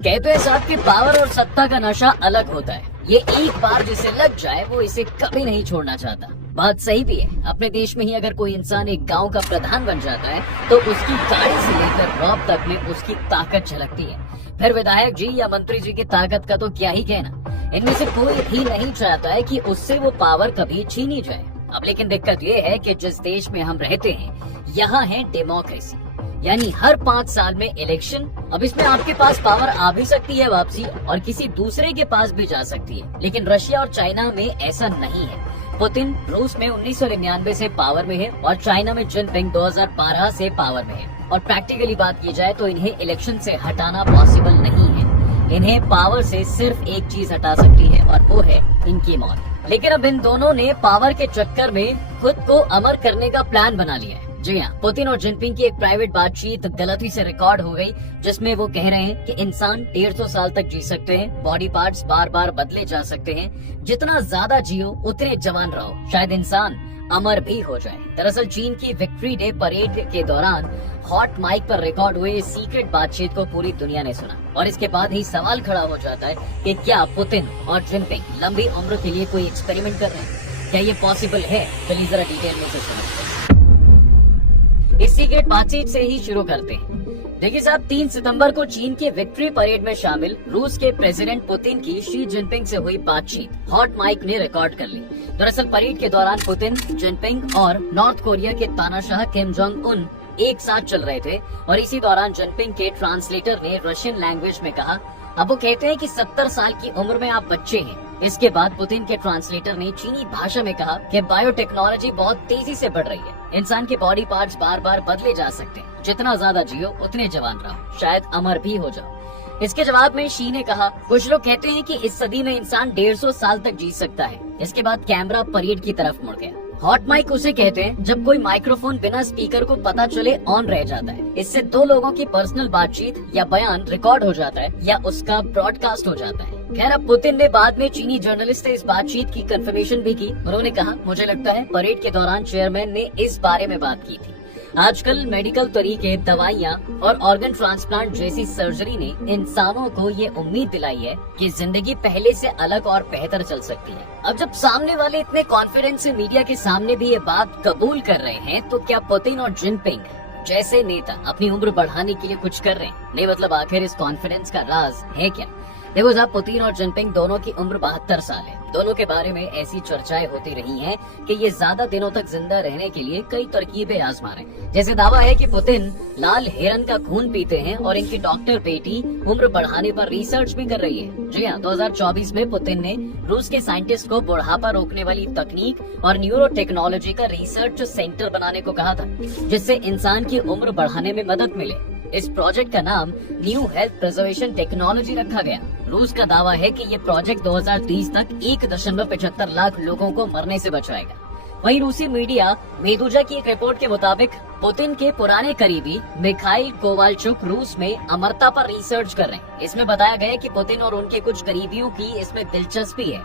कहते हैं साहब कि पावर और सत्ता का नशा अलग होता है। ये एक बार जिसे लग जाए वो इसे कभी नहीं छोड़ना चाहता। बात सही भी है। अपने देश में ही अगर कोई इंसान एक गांव का प्रधान बन जाता है तो उसकी गाड़ी से लेकर रॉब तक में उसकी ताकत झलकती है। फिर विधायक जी या मंत्री जी की ताकत का तो क्या ही कहना। इनमें से कोई भी नहीं चाहता है कि उससे वो पावर कभी छीनी जाए। अब लेकिन दिक्कत ये है कि जिस देश में हम रहते हैं यहाँ है डेमोक्रेसी, यानी हर 5 साल में इलेक्शन। अब इसमें आपके पास पावर आ भी सकती है वापसी और किसी दूसरे के पास भी जा सकती है, लेकिन रशिया और चाइना में ऐसा नहीं है। पुतिन रूस में 1999 से पावर में है और चाइना में जिनपिंग 2012 से पावर में है। और प्रैक्टिकली बात की जाए तो इन्हें इलेक्शन से हटाना पॉसिबल नहीं है। इन्हें पावर से सिर्फ एक चीज हटा सकती है और वो है इनकी मौत। लेकिन अब इन दोनों ने पावर के चक्कर में खुद को अमर करने का प्लान बना लिया है। जी हाँ, पुतिन और जिनपिंग की एक प्राइवेट बातचीत गलती से रिकॉर्ड हो गई, जिसमें वो कह रहे हैं कि इंसान 150 साल तक जी सकते हैं, बॉडी पार्ट्स बार बार बदले जा सकते हैं, जितना ज्यादा जियो उतने जवान रहो, शायद इंसान अमर भी हो जाए। दरअसल चीन की विक्ट्री डे परेड के दौरान हॉट माइक पर रिकॉर्ड हुए इस सीक्रेट बातचीत को पूरी दुनिया ने सुना और इसके बाद ही सवाल खड़ा हो जाता है कि क्या पुतिन और जिनपिंग लंबी उम्र के लिए कोई एक्सपेरिमेंट कर रहे हैं? क्या ये पॉसिबल है? चलिए जरा डिटेल में से समझते हैं। इस सीक्रेट बातचीत से ही शुरू करते हैं। देखिए साहब, 3 सितंबर को चीन के विक्ट्री परेड में शामिल रूस के प्रेसिडेंट पुतिन की शी जिनपिंग से हुई बातचीत हॉट माइक ने रिकॉर्ड कर ली। दरअसल परेड के दौरान पुतिन, जिनपिंग और नॉर्थ कोरिया के तानाशाह किम जोंग उन एक साथ चल रहे थे और इसी दौरान जिनपिंग के ट्रांसलेटर ने रशियन लैंग्वेज में कहा। अब वो कहते हैं कि 70 साल की उम्र में आप बच्चे हैं। इसके बाद पुतिन के ट्रांसलेटर ने चीनी भाषा में कहा कि बायोटेक्नोलॉजी बहुत तेजी से बढ़ रही है, इंसान के बॉडी पार्ट्स बार बार बदले जा सकते हैं, जितना ज्यादा जियो उतने जवान रहो, शायद अमर भी हो जाओ। इसके जवाब में शी ने कहा, कुछ लोग कहते हैं कि इस सदी में इंसान 150 साल तक जी सकता है। इसके बाद कैमरा परेड की तरफ मुड़ गया। हॉट माइक उसे कहते हैं जब कोई माइक्रोफोन बिना स्पीकर को पता चले ऑन रह जाता है। इससे 2 लोगों की पर्सनल बातचीत या बयान रिकॉर्ड हो जाता है या उसका ब्रॉडकास्ट हो जाता है। खैर, अब पुतिन ने बाद में चीनी जर्नलिस्ट से इस बातचीत की कंफर्मेशन भी की। उन्होंने कहा, मुझे लगता है परेड के दौरान चेयरमैन ने इस बारे में बात की थी। आजकल मेडिकल तरीके, दवाइयाँ और ऑर्गन ट्रांसप्लांट जैसी सर्जरी ने इंसानों को ये उम्मीद दिलाई है कि जिंदगी पहले से अलग और बेहतर चल सकती है। अब जब सामने वाले इतने कॉन्फिडेंस से मीडिया के सामने भी ये बात कबूल कर रहे हैं, तो क्या पुतिन और जिनपिंग जैसे नेता अपनी उम्र बढ़ाने के लिए कुछ कर रहे हैं? नहीं, मतलब आखिर इस कॉन्फिडेंस का राज है क्या? देखो साहब, पुतिन और जिनपिंग दोनों की उम्र 72 साल है। दोनों के बारे में ऐसी चर्चाएं होती रही हैं कि ये ज्यादा दिनों तक जिंदा रहने के लिए कई तरकीबें आजमा रहे हैं। जैसे दावा है कि पुतिन लाल हिरन का खून पीते हैं और इनकी डॉक्टर बेटी उम्र बढ़ाने पर रिसर्च भी कर रही है। जी हाँ, 2024 में पुतिन ने रूस के साइंटिस्ट को बुढ़ापा रोकने वाली तकनीक और न्यूरो टेक्नोलॉजी का रिसर्च सेंटर बनाने को कहा था, जिससे इंसान की उम्र बढ़ाने में मदद मिले। इस प्रोजेक्ट का नाम न्यू हेल्थ प्रिजर्वेशन टेक्नोलॉजी रखा गया। रूस का दावा है कि ये प्रोजेक्ट 2030 तक 1.75 लाख लोगों को मरने से बचाएगा। वहीं रूसी मीडिया मेदुजा की एक रिपोर्ट के मुताबिक पुतिन के पुराने करीबी मिखाइल कोवालचुक रूस में अमरता पर रिसर्च कर रहे हैं। इसमें बताया गया है कि पुतिन और उनके कुछ करीबियों की इसमें दिलचस्पी है।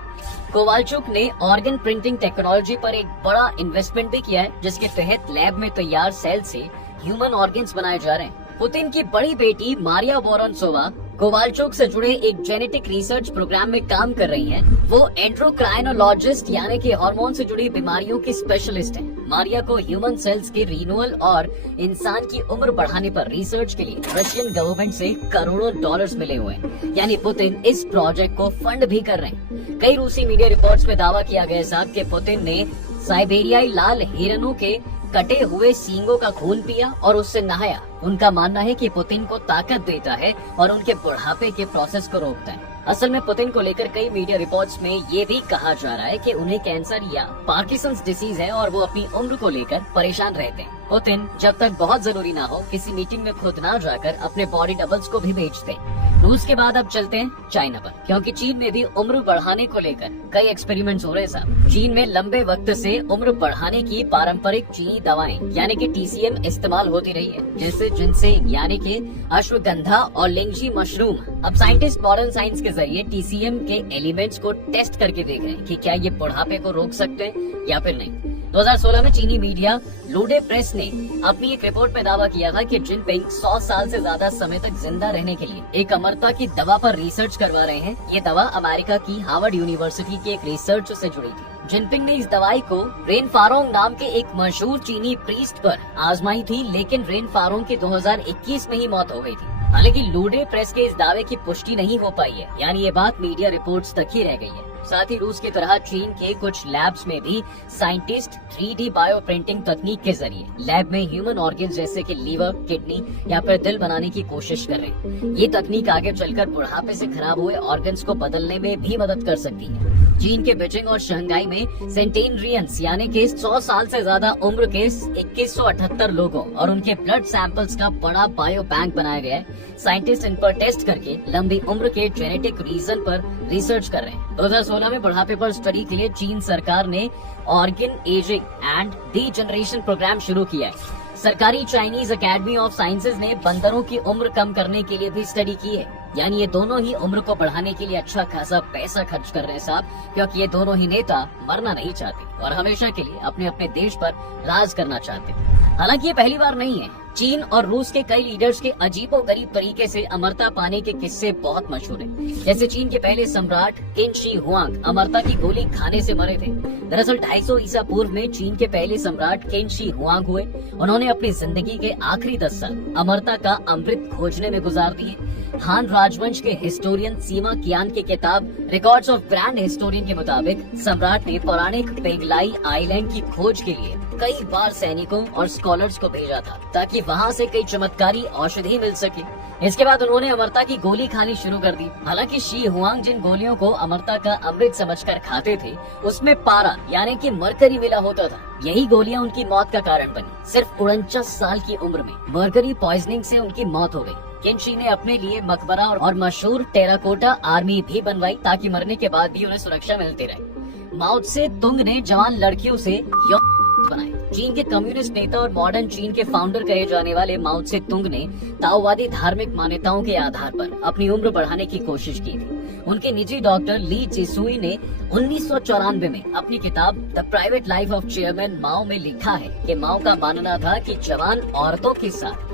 कोवालचुक ने ऑर्गन प्रिंटिंग टेक्नोलॉजी पर एक बड़ा इन्वेस्टमेंट भी किया है, जिसके तहत लैब में तैयार सेल से ह्यूमन ऑर्गन्स बनाए जा रहे हैं। पुतिन की बड़ी बेटी मारिया वोरोनसोवा कोवालचुक से जुड़े एक जेनेटिक रिसर्च प्रोग्राम में काम कर रही हैं। वो एंड्रोक्राइनोलॉजिस्ट यानी कि हार्मोन से जुड़ी बीमारियों की स्पेशलिस्ट हैं। मारिया को ह्यूमन सेल्स के रिन्यूअल और इंसान की उम्र बढ़ाने पर रिसर्च के लिए रशियन गवर्नमेंट से करोड़ों डॉलर्स मिले हुए हैं, यानी पुतिन इस प्रोजेक्ट को फंड भी कर रहे हैं। कई रूसी मीडिया रिपोर्ट्स में दावा किया गया साहब कि पुतिन ने साइबेरियाई लाल हिरनों के कटे हुए सींगों का खून पिया और उससे नहाया। उनका मानना है कि पुतिन को ताकत देता है और उनके बुढ़ापे के प्रोसेस को रोकता है। असल में पुतिन को लेकर कई मीडिया रिपोर्ट्स में ये भी कहा जा रहा है कि उन्हें कैंसर या पार्किंसंस डिसीज है और वो अपनी उम्र को लेकर परेशान रहते हैं। पुतिन जब तक बहुत जरूरी ना हो किसी मीटिंग में खुद ना जाकर अपने बॉडी डबल्स को भी बेचते हैं। रूस के बाद अब चलते हैं चाइना पर, क्योंकि चीन में भी उम्र बढ़ाने को लेकर कई एक्सपेरिमेंट्स हो रहे हैं साहब। चीन में लंबे वक्त से उम्र बढ़ाने की पारंपरिक चीनी दवाएं यानी कि TCM इस्तेमाल होती रही है, जैसे जिनसेंग यानी कि अश्वगंधा और लिंगजी मशरूम। अब साइंटिस्ट मॉडर्न साइंस के जरिए TCM के एलिमेंट्स को टेस्ट करके देख रहे हैं कि क्या ये बुढ़ापे को रोक सकते हैं या फिर नहीं। 2016 में चीनी मीडिया लूडे प्रेस ने अपनी एक रिपोर्ट में दावा किया था कि जिनपिंग 100 साल से ज्यादा समय तक जिंदा रहने के लिए एक अमरता की दवा पर रिसर्च करवा रहे हैं। ये दवा अमेरिका की हार्वर्ड यूनिवर्सिटी के एक रिसर्च से जुड़ी थी। जिनपिंग ने इस दवाई को रेन फारोंग नाम के एक मशहूर चीनी प्रीस्ट पर आजमाई थी, लेकिन रेन फारोंग की 2021 में ही मौत हो गई थी। हालांकि लूडे प्रेस के इस दावे की पुष्टि नहीं हो पाई है, यानी ये बात मीडिया रिपोर्ट्स तक ही रह गई है। साथ ही रूस की तरह चीन के कुछ लैब्स में भी साइंटिस्ट 3D बायो प्रिंटिंग तकनीक के जरिए लैब में ह्यूमन ऑर्गन जैसे कि लीवर, किडनी या फिर दिल बनाने की कोशिश कर रहे हैं। ये तकनीक आगे चलकर बुढ़ापे से खराब हुए ऑर्गन्स को बदलने में भी मदद कर सकती है। चीन के बीजिंग और शंघाई में सेंटेनरियंस यानी कि 100 साल से ज्यादा उम्र के 2178 लोगों और उनके ब्लड सैंपल्स का बड़ा बायो बैंक बनाया गया है। साइंटिस्ट इन पर टेस्ट करके लंबी उम्र के जेनेटिक रीजन पर रिसर्च कर रहे हैं। 2016 में बुढ़ापे पर स्टडी के लिए चीन सरकार ने organ aging and degeneration programme शुरू किया है। सरकारी चाइनीज अकेडमी ऑफ साइंसेज ने बंदरों की उम्र कम करने के लिए भी स्टडी की है। यानी ये दोनों ही उम्र को बढ़ाने के लिए अच्छा खासा पैसा खर्च कर रहे हैं साहब, क्योंकि ये दोनों ही नेता मरना नहीं चाहते और हमेशा के लिए अपने अपने देश पर राज करना चाहते हैं। हालांकि ये पहली बार नहीं है। चीन और रूस के कई लीडर्स के अजीबोगरीब तरीके से अमरता पाने के किस्से बहुत मशहूर हैं। जैसे चीन के पहले सम्राट किन शी हुआंग अमरता की गोली खाने से मरे थे। दरअसल 250 ईसा पूर्व में चीन के पहले सम्राट किन शी हुआंग हुए। उन्होंने अपनी जिंदगी के आखिरी 10 साल अमरता का अमृत खोजने में गुजार दिए। हान राजवंश के हिस्टोरियन सीमा कियान की किताब रिकॉर्ड्स ऑफ ग्रैंड हिस्टोरियन के मुताबिक सम्राट ने पौराणिक पेंगलाई आइलैंड की खोज के लिए कई बार सैनिकों और स्कॉलर्स को भेजा था, ताकि वहाँ से कई चमत्कारी औषधि मिल सके। इसके बाद उन्होंने अमरता की गोली खानी शुरू कर दी। हालांकि शी हुआंग जिन गोलियों को अमरता का अमृत समझकर खाते थे, उसमें पारा यानी कि मरकरी मिला होता था। यही गोलियां उनकी मौत का कारण बनी। सिर्फ 49 साल की उम्र में मरकरी पॉइजनिंग से उनकी मौत हो गई। किनशी ने अपने लिए मकबरा और मशहूर टेराकोटा आर्मी भी बनवाई, ताकि मरने के बाद भी उन्हें सुरक्षा मिलती रहे। माओ त्से तुंग ने जवान लड़कियों से बनाए। चीन के कम्युनिस्ट नेता और मॉडर्न चीन के फाउंडर कहे जाने वाले माओ त्से तुंग ने ताओवादी धार्मिक मान्यताओं के आधार पर अपनी उम्र बढ़ाने की कोशिश की थी। उनके निजी डॉक्टर ली जिसुई ने 1994 में अपनी किताब the private life of chairman Mao में लिखा है कि माओ का मानना था कि जवान औरतों के साथ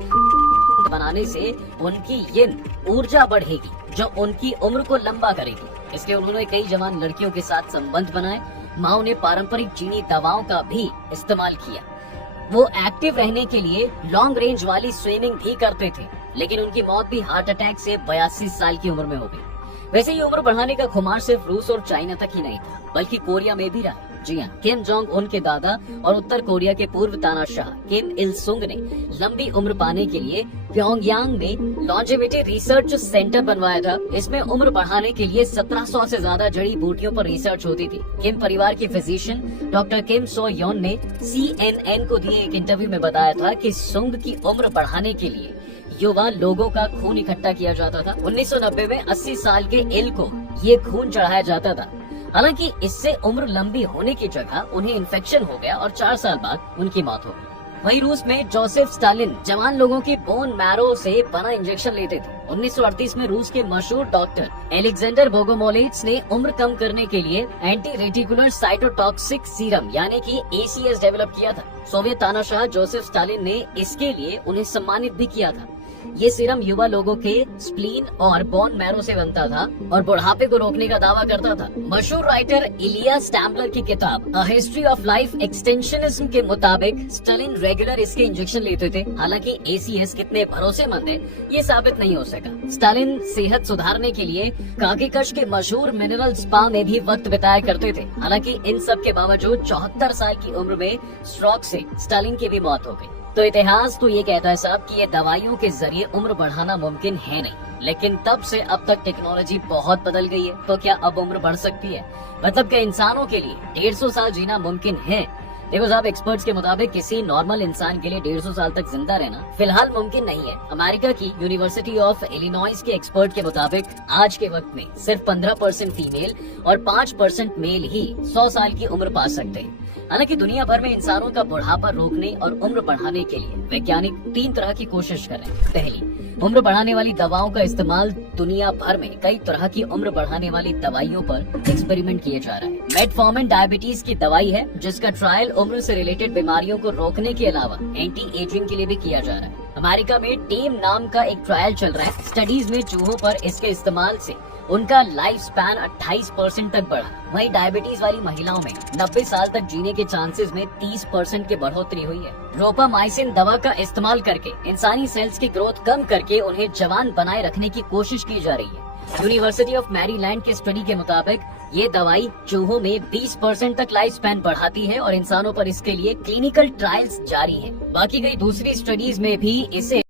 बनाने से उनकी यिन ऊर्जा बढ़ेगी जो उनकी उम्र को लंबा करेगी। इसलिए उन्होंने कई जवान लड़कियों के साथ संबंध बनाए। माओ ने पारंपरिक चीनी दवाओं का भी इस्तेमाल किया। वो एक्टिव रहने के लिए लॉन्ग रेंज वाली स्विमिंग भी करते थे, लेकिन उनकी मौत भी हार्ट अटैक से 82 साल की उम्र में हो गई। वैसे ये उम्र बढ़ाने का खुमार सिर्फ रूस और चाइना तक ही नहीं था, बल्कि कोरिया में भी रहा। जी हाँ, किम जोंग उन के दादा और उत्तर कोरिया के पूर्व तानाशाह किम इल सुंग ने लंबी उम्र पाने के लिए प्योंगयांग में लॉन्जेविटी रिसर्च सेंटर बनवाया था। इसमें उम्र बढ़ाने के लिए 1700 से ज्यादा जड़ी बूटियों पर रिसर्च होती थी। किम परिवार के फिजिशियन डॉक्टर किम सो योन ने CNN को दिए एक इंटरव्यू में बताया था कि सुंग की उम्र बढ़ाने के लिए युवा लोगों का खून इकट्ठा किया जाता था। 1990 में 80 साल के इल को ये खून चढ़ाया जाता था। हालांकि इससे उम्र लंबी होने की जगह उन्हें इन्फेक्शन हो गया और 4 साल बाद उनकी मौत हो गई। वहीं रूस में जोसेफ स्टालिन जवान लोगों की बोन मैरो से बना इंजेक्शन लेते थे। 1938 में रूस के मशहूर डॉक्टर एलेक्जेंडर बोगोमोलिट्स ने उम्र कम करने के लिए एंटी रेटिकुलर साइटोटॉक्सिक सीरम यानी कि ACS डेवलप किया था। सोवियत तानाशाह जोसेफ स्टालिन ने इसके लिए उन्हें सम्मानित भी किया था। ये सीरम युवा लोगों के स्प्लीन और बोन मैरो से बनता था और बुढ़ापे को रोकने का दावा करता था। मशहूर राइटर इलिया स्टैम्बलर की किताब अ हिस्ट्री ऑफ लाइफ एक्सटेंशनिज्म के मुताबिक स्टालिन रेगुलर इसके इंजेक्शन लेते थे। हालांकि ACS कितने भरोसेमंद है ये साबित नहीं हो सका। स्टालिन सेहत सुधारने के लिए काकीकश के मशहूर मिनरल स्पा में भी वक्त बिताया करते थे। हालांकि इन सब के बावजूद 74 साल की उम्र में स्ट्रोक से स्टालिन की भी मौत हो गई। तो इतिहास तो ये कहता है साहब कि ये दवाइयों के जरिए उम्र बढ़ाना मुमकिन है नहीं, लेकिन तब से अब तक टेक्नोलॉजी बहुत बदल गई है। तो क्या अब उम्र बढ़ सकती है? मतलब क्या इंसानों के लिए 150 साल जीना मुमकिन है? देखो साहब, एक्सपर्ट्स के मुताबिक किसी नॉर्मल इंसान के लिए 150 साल तक जिंदा रहना फिलहाल मुमकिन नहीं है। अमेरिका की यूनिवर्सिटी ऑफ इलिनॉइस के एक्सपर्ट के मुताबिक आज के वक्त में सिर्फ 15% फीमेल और 5% मेल ही 100 साल की उम्र पा सकते हैं। हालांकि दुनिया भर में इंसानों का बुढ़ापा रोकने और उम्र बढ़ाने के लिए वैज्ञानिक 3 तरह की कोशिश कर रहे हैं। पहली, उम्र बढ़ाने वाली दवाओं का इस्तेमाल। दुनिया भर में कई तरह की उम्र बढ़ाने वाली दवाइयों पर एक्सपेरिमेंट किए जा रहा है। मेटफॉर्मिन डायबिटीज की दवाई है, जिसका ट्रायल उम्र से रिलेटेड बीमारियों को रोकने के अलावा एंटी एजिंग के लिए भी किया जा रहा है। अमेरिका में टेम नाम का एक ट्रायल चल रहा है। स्टडीज में चूहों पर इसके इस्तेमाल से उनका लाइफ स्पैन 28% तक बढ़ा। वहीं डायबिटीज वाली महिलाओं में 90 साल तक जीने के चांसेस में 30% की बढ़ोतरी हुई है। रोपामाइसिन दवा का इस्तेमाल करके इंसानी सेल्स की ग्रोथ कम करके उन्हें जवान बनाए रखने की कोशिश की जा रही है। यूनिवर्सिटी ऑफ मैरीलैंड की स्टडी के मुताबिक ये दवाई चूहों में 20% तक लाइफ स्पैन बढ़ाती है और इंसानों पर इसके लिए क्लिनिकल ट्रायल्स जारी है। बाकी कई दूसरी स्टडीज में भी इसे